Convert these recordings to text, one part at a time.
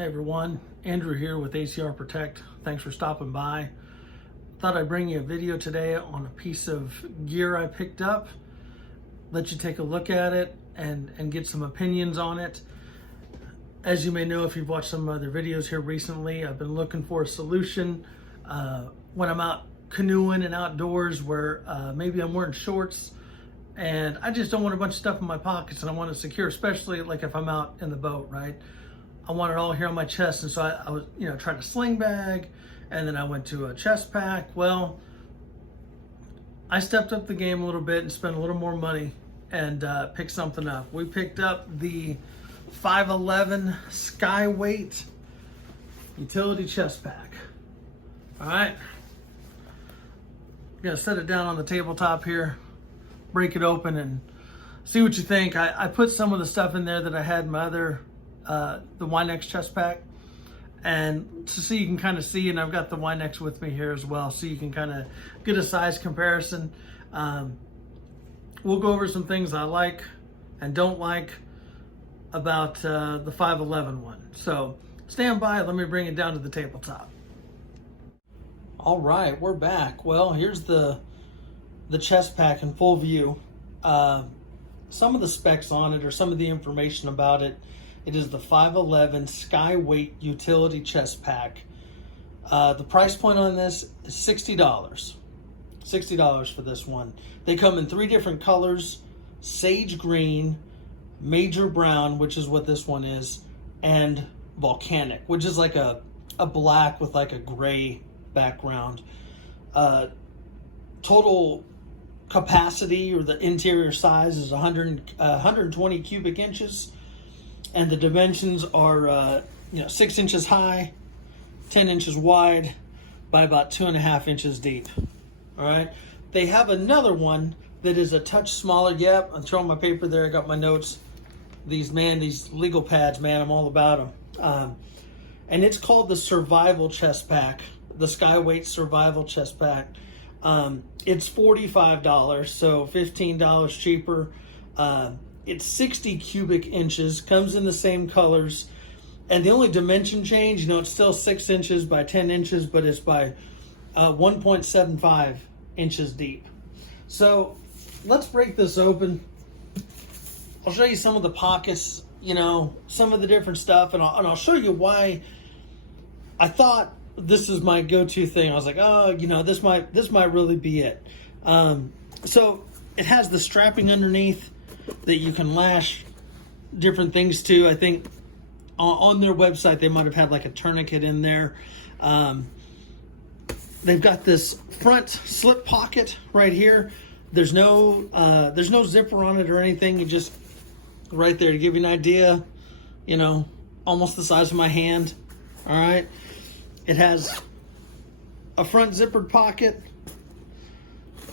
Hey everyone, Andrew here with ACR Protect. Thanks for stopping by. Thought I'd bring you a video today on a piece of gear I picked up. Let you take a look at it and get some opinions on it. As you may know, if you've watched some other videos here recently, I've been looking for a solution when I'm out canoeing and outdoors where maybe I'm wearing shorts and I just don't want a bunch of stuff in my pockets and I want to secure, especially like if I'm out in the boat, right? I want it all here on my chest, and so I was, trying to sling bag, and then I went to a chest pack. Well, I stepped up the game a little bit and spent a little more money and picked something up. We picked up the 511 Skyweight utility chest pack. All right, I'm gonna set it down on the tabletop here, break it open, and see what you think. I put some of the stuff in there that I had in my other the Winex chest pack, and to see, you can kind of see, and I've got the Winex with me here as well, so you can kind of get a size comparison. We'll go over some things I like and don't like about the 511 one. So stand by, let me bring it down to the tabletop. All right, we're back. Well, here's the chest pack in full view. Some of the specs on it, or some of the information about it. It is the 511 Skyweight utility chest pack. The price point on this is $60. $60 for this one. They come in 3 different colors: sage green, major brown, which is what this one is, and volcanic, which is like a black with like a gray background. Total capacity, or the interior size, is 120 cubic inches. And the dimensions are 6 inches high, 10 inches wide, by about 2.5 inches deep. All right. They have another one that is a touch smaller. Yep, I'm throwing my paper there. I got my notes. These legal pads, man, I'm all about them. And it's called the Survival Chest Pack, the Skyweight Survival Chest Pack. It's $45, so $15 cheaper. It's 60 cubic inches, comes in the same colors, and the only dimension change, it's still 6 inches by 10 inches, but it's by 1.75 inches deep. So let's break this open. I'll show you some of the pockets, some of the different stuff, and I'll show you why I thought this is my go-to thing. I was like, oh, this might really be it. So it has the strapping underneath that you can lash different things to. I think on their website they might have had like a tourniquet in there. They've got this front slip pocket right here. There's no zipper on it or anything. You just right there to give you an idea, almost the size of my hand. All right, it has a front zippered pocket.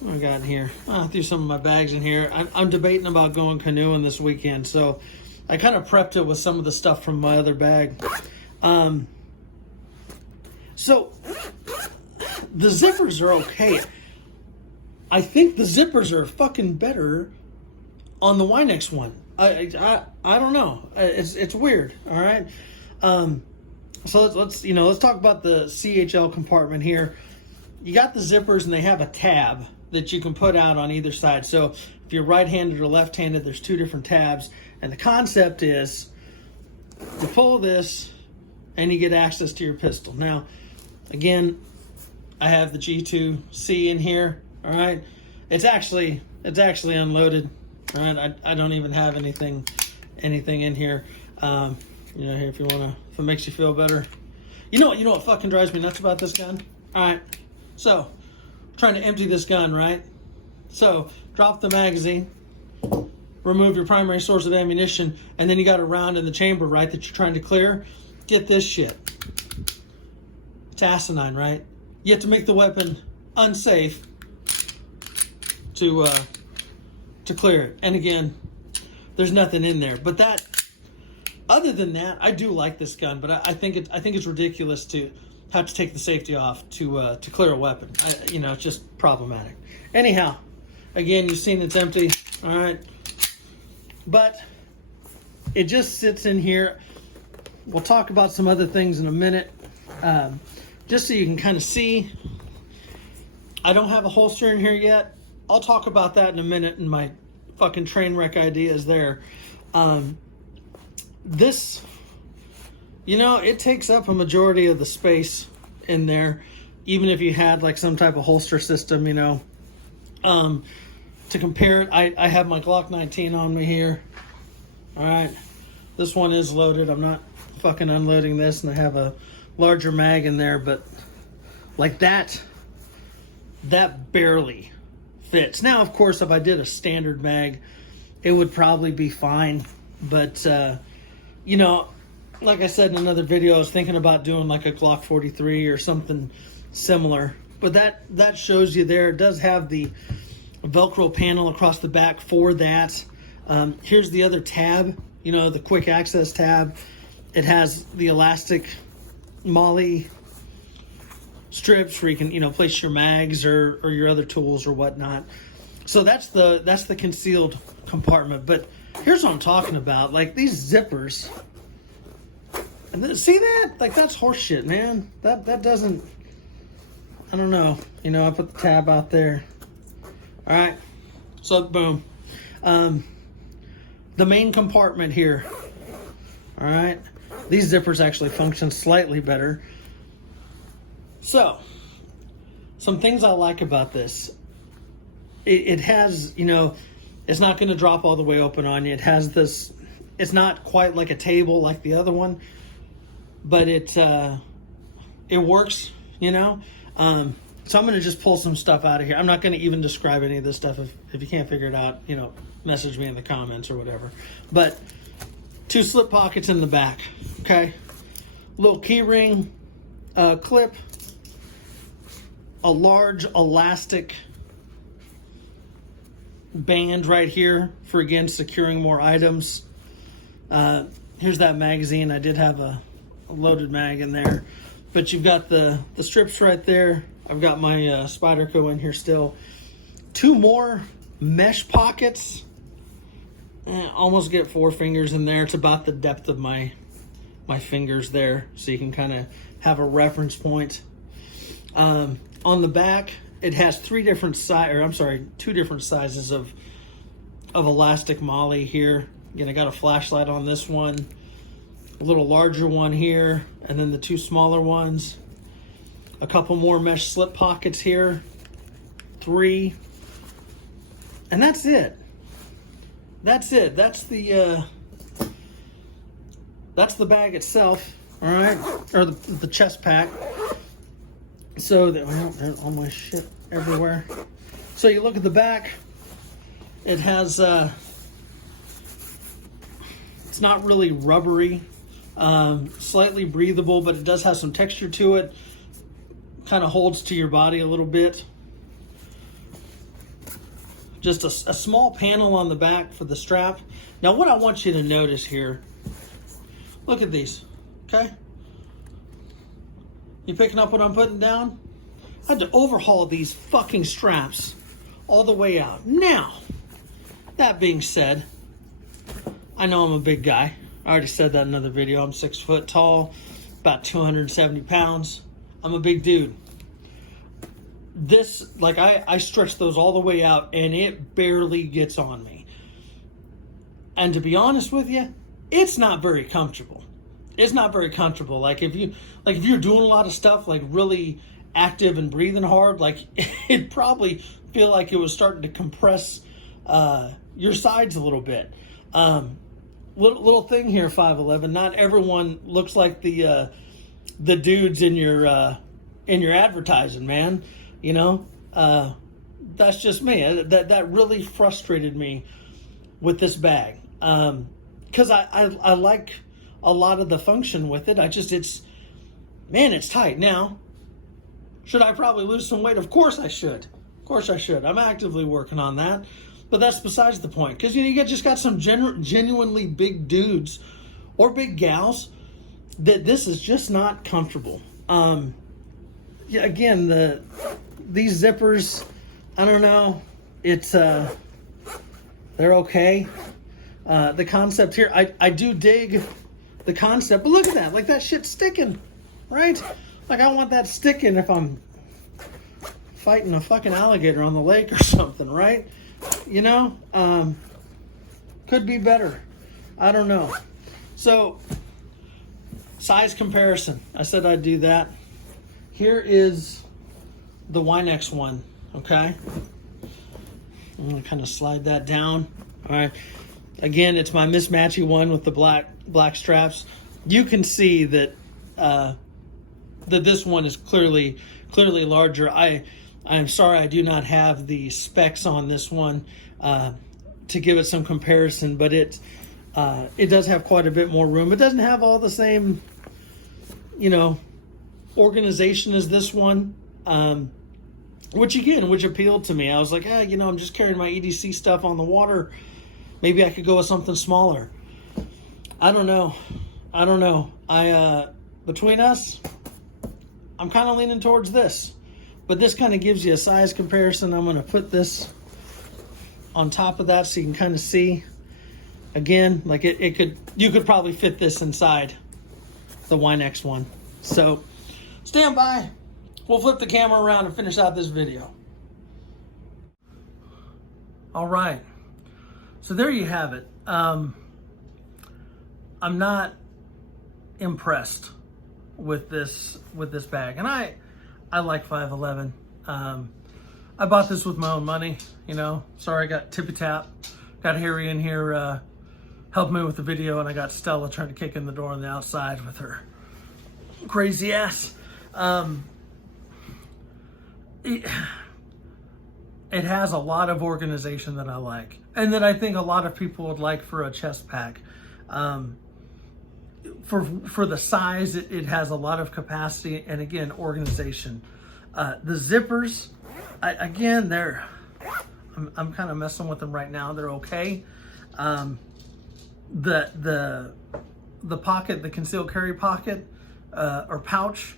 What I got in here? I threw some of my bags in here. I'm debating about going canoeing this weekend, so I kind of prepped it with some of the stuff from my other bag. So the zippers are okay. I think the zippers are fucking better on the Winex one. I don't know. It's weird. All right. So let's talk about the CHL compartment here. You got the zippers, and they have a tab that you can put out on either side. So if you're right-handed or left-handed, there's 2 different tabs. And the concept is to pull this and you get access to your pistol. Now, again, I have the G2C in here. All right. It's actually unloaded. All right. I don't even have anything in here. Here, if it makes you feel better. You know what fucking drives me nuts about this gun? All right. So, trying to empty this gun, right? So, drop the magazine, remove your primary source of ammunition, and then you got a round in the chamber, right, that you're trying to clear. Get this shit. It's asinine, right? You have to make the weapon unsafe to clear it. And again, there's nothing in there. But other than that, I do like this gun, but I think it's ridiculous to have to take the safety off to clear a weapon. It's just problematic. Anyhow, again, you've seen it's empty. All right, but it just sits in here. we'll talk about some other things in a minute. Just so you can kind of see. I don't have a holster in here yet. I'll talk about that in a minute in my fucking train wreck ideas there. This, you know, it takes up a majority of the space in there, even if you had like some type of holster system, you know. To compare it, I have my Glock 19 on me here. All right. This one is loaded. I'm not fucking unloading this, and I have a larger mag in there, but like that barely fits. Now, of course, if I did a standard mag, it would probably be fine. But, you know, like I said in another video, I was thinking about doing like a Glock 43 or something similar. But that shows you there. It does have the Velcro panel across the back for that. Here's the other tab, you know, the quick access tab. It has the elastic MOLLE strips where you can, you know, place your mags or your other tools or whatnot. So that's the concealed compartment. But here's what I'm talking about. Like these zippers. And see that? Like that's horse shit, man. That doesn't, I don't know. You know, I put the tab out there. All right. So boom. The main compartment here. All right. These zippers actually function slightly better. So, some things I like about this. It has, you know, it's not going to drop all the way open on you. It has this, it's not quite like a table like the other one, but it works, you know. So I'm going to just pull some stuff out of here. I'm not going to even describe any of this stuff. If you can't figure it out, you know, message me in the comments or whatever. But 2 slip pockets in the back, okay? Little key ring clip. A large elastic band right here for, again, securing more items. Here's that magazine. I did have a loaded mag in there. But you've got the strips right there. I've got my Spyderco in here still. 2 more mesh pockets. Almost get 4 fingers in there. It's about the depth of my fingers there, so you can kind of have a reference point. On the back, it has 2 different sizes of elastic MOLLE here. Again, I got a flashlight on this one, a little larger one here, and then the 2 smaller ones. A couple more mesh slip pockets here, 3, and that's it. That's it. That's the bag itself. All right, or the chest pack. So that, well, there's all my shit everywhere. So you look at the back. It has it's not really rubbery, slightly breathable, but it does have some texture to it. Kind of holds to your body a little bit. Just a small panel on the back for the strap. Now what I want you to notice here, look at these, okay? You picking up what I'm putting down? I had to overhaul these fucking straps all the way out. Now, that being said, I know I'm a big guy. I already said that in another video. I'm 6 foot tall, about 270 pounds. I'm a big dude. This, like I stretch those all the way out and it barely gets on me. And to be honest with you, it's not very comfortable. It's not very comfortable. Like if you're doing a lot of stuff, like really active and breathing hard, like it'd probably feel like it was starting to compress your sides a little bit. Little thing here, 5'11". Not everyone looks like the dudes in your advertising, man. You know, that's just me. That really frustrated me with this bag, because I like a lot of the function with it. It's tight. Now, should I probably lose some weight? Of course I should. Of course I should. I'm actively working on that. But that's besides the point. Because you just got some genuinely big dudes or big gals that this is just not comfortable. Yeah, again, these zippers, I don't know. It's they're okay. The concept here, I do dig the concept. But look at that, like that shit's sticking, right? Like I want that sticking if I'm fighting a fucking alligator on the lake or something, right? You know, could be better. I don't know. So, size comparison. I said I'd do that. Here is the Winex one, okay? I'm gonna kind of slide that down. All right. Again, it's my mismatchy one with the black straps. You can see that that this one is clearly larger. I'm sorry I do not have the specs on this one to give it some comparison, but it does have quite a bit more room. It doesn't have all the same, you know, organization as this one, which appealed to me. I was like, you know, I'm just carrying my EDC stuff on the water. Maybe I could go with something smaller. I don't know. Between us, I'm kind of leaning towards this. But this kind of gives you a size comparison. I'm going to put this on top of that so you can kind of see. Again, like you could probably fit this inside the Winex one. So stand by. We'll flip the camera around and finish out this video. All right. So there you have it. I'm not impressed with this bag, and I like 511. I bought this with my own money, you know. Sorry, I got tippy tap. Got Harry in here helping me with the video, and I got Stella trying to kick in the door on the outside with her crazy ass. It has a lot of organization that I like, and that I think a lot of people would like for a chest pack. For the size, it has a lot of capacity, and again, organization. The zippers, I'm kind of messing with them right now. They're okay. The pocket, the concealed carry pocket or pouch,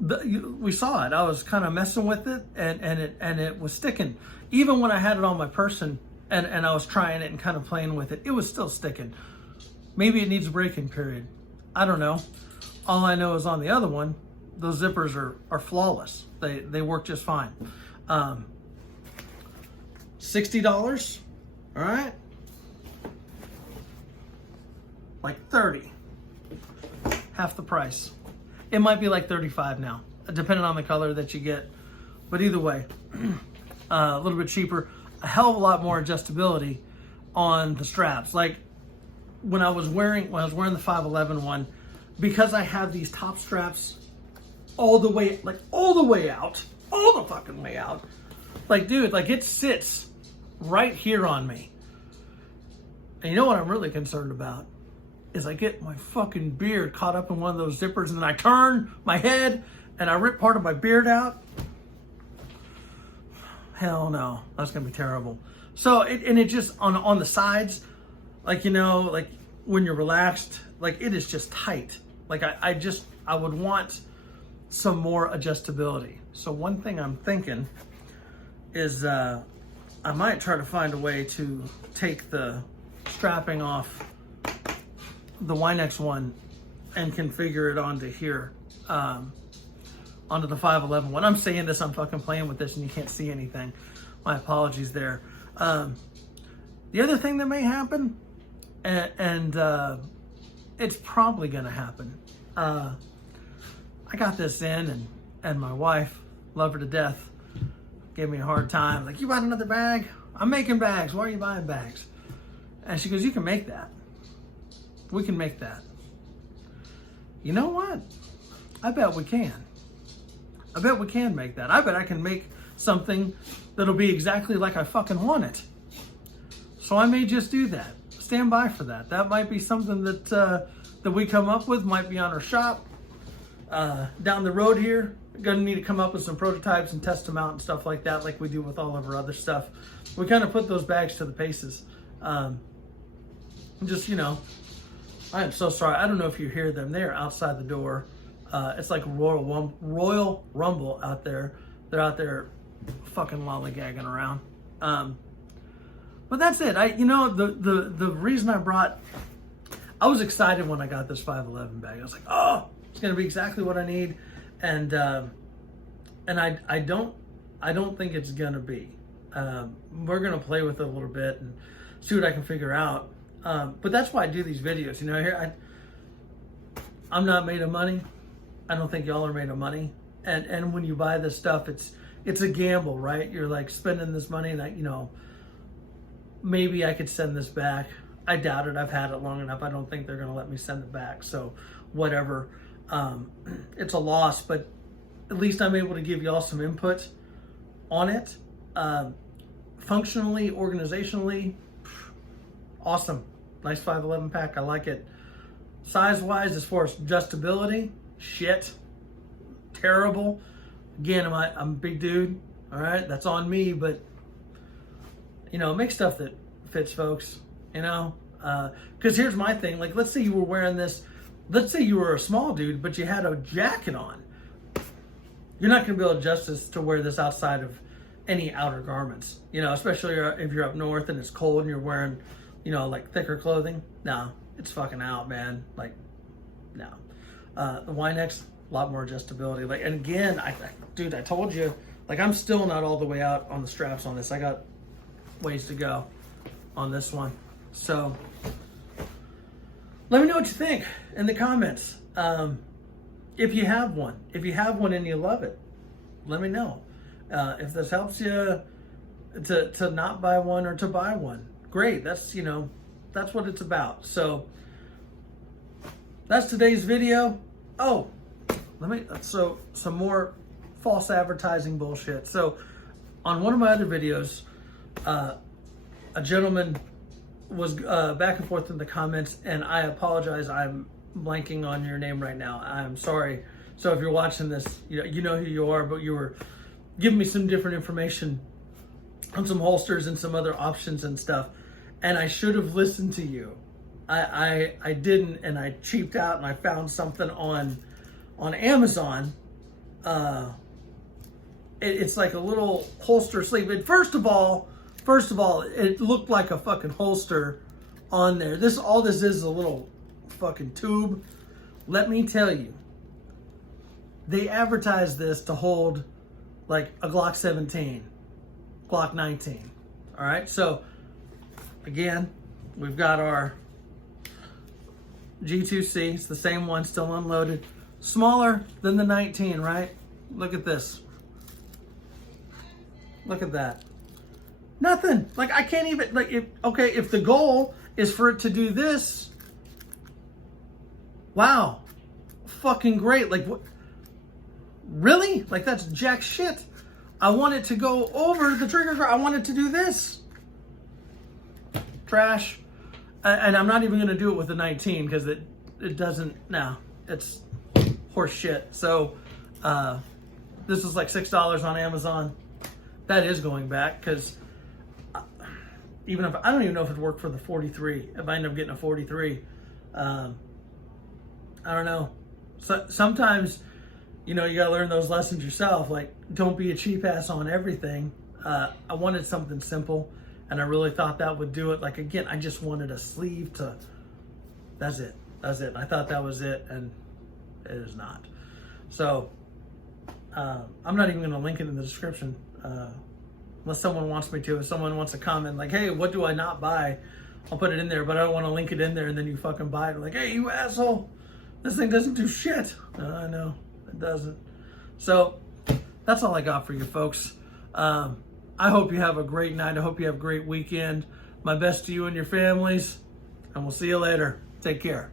we saw it. I was kind of messing with it, and it was sticking. Even when I had it on my person and I was trying it and kind of playing with it, it was still sticking. Maybe it needs a break-in period. I don't know. All I know is on the other one, those zippers are flawless. They work just fine. $60, all right? Like 30, half the price. It might be like 35 now, depending on the color that you get. But either way, a little bit cheaper, a hell of a lot more adjustability on the straps. Like when I was wearing the 511 one, because I have these top straps all the way out, all the fucking way out. Like, dude, like it sits right here on me. And you know what I'm really concerned about? Is I get my fucking beard caught up in one of those zippers, and then I turn my head and I rip part of my beard out. Hell no, that's gonna be terrible. So it just on the sides, like, you know, like when you're relaxed, like it is just tight. Like I would want some more adjustability. So one thing I'm thinking is I might try to find a way to take the strapping off the Winex one and configure it onto here, onto the 511 one. I'm saying this, I'm fucking playing with this and you can't see anything. My apologies there. The other thing that may happen, and it's probably gonna happen. I got this in and my wife, love her to death, gave me a hard time. Like, you bought another bag? I'm making bags. Why are you buying bags? And she goes, you can make that. We can make that. You know what? I bet we can. I bet we can make that. I bet I can make something that'll be exactly like I fucking want it. So I may just do that. Stand by for that. That might be something that we come up with. Might be on our shop down the road here. Gonna need to come up with some prototypes and test them out and stuff like that, like we do with all of our other stuff. We kind of put those bags to the paces. Just, you know, I am so sorry. I don't know if you hear them. They're outside the door. It's like Royal Rumble out there. They're out there fucking lollygagging around. But that's it. You know, the reason I I was excited when I got this 511 bag. I was like, oh, it's going to be exactly what I need. And I don't think it's going to be. We're going to play with it a little bit and see what I can figure out. But that's why I do these videos. You know, here I'm not made of money. I don't think y'all are made of money. And when you buy this stuff, it's a gamble, right? You're like spending this money and you know, maybe I could send this back. I doubt it. I've had it long enough. I don't think they're going to let me send it back. So whatever. It's a loss, but at least I'm able to give y'all some input on it. Functionally, organizationally, awesome. Nice 511 pack. I like it. Size-wise, as far as adjustability, shit. Terrible. Again, I'm a big dude. All right, that's on me, but you know, make stuff that fits, folks. You know, because here's my thing. Like, let's say you were wearing this. Let's say you were a small dude, but you had a jacket on. You're not going to be able to adjust this to wear this outside of any outer garments. You know, especially if you're up north and it's cold and you're wearing, you know, like thicker clothing. No, it's fucking out, man. Like, no. The Y-necks, a lot more adjustability. Like, and again, dude, I told you, like, I'm still not all the way out on the straps on this. I got ways to go on this one. So let me know what you think in the comments. If you have one and you love it, let me know. If this helps you to not buy one or to buy one, great. That's, you know, that's what it's about. So that's today's video. Oh, so some more false advertising bullshit. So on one of my other videos, a gentleman was back and forth in the comments, and I apologize, I'm blanking on your name right now. I'm sorry. So if you're watching this, you know who you are, but you were giving me some different information on some holsters and some other options and stuff, and I should have listened to you. I didn't, and I cheaped out, and I found something on Amazon. It's like a little holster sleeve. And first of all, it looked like a fucking holster on there. All this is a little fucking tube. Let me tell you, they advertise this to hold like a Glock 17, Glock 19. All right, so again, we've got our G2C. It's the same one, still unloaded. Smaller than the 19, right? Look at this. Look at that. Nothing. Like, I can't even, like, if the goal is for it to do this, wow, fucking great. Like, what? Really? Like, that's jack shit. I want it to go over the trigger guard. I want it to do this. Trash. And I'm not even going to do it with the 19 because it doesn't, no, it's horse shit. So, this is like $6 on Amazon. That is going back because even if I don't even know if it worked for the 43, if I end up getting a 43, I don't know. So sometimes, you know, you gotta learn those lessons yourself. Like, don't be a cheap ass on everything. I wanted something simple, and I really thought that would do it. Like, again, I just wanted a sleeve to. That's it. I thought that was it, and it is not. So I'm not even gonna link it in the description. Unless someone wants me to. If someone wants to comment like, hey, what do I not buy? I'll put it in there, but I don't want to link it in there and then you fucking buy it. Like, hey, you asshole, this thing doesn't do shit. I know, it doesn't. So that's all I got for you folks. I hope you have a great night. I hope you have a great weekend. My best to you and your families, and we'll see you later. Take care.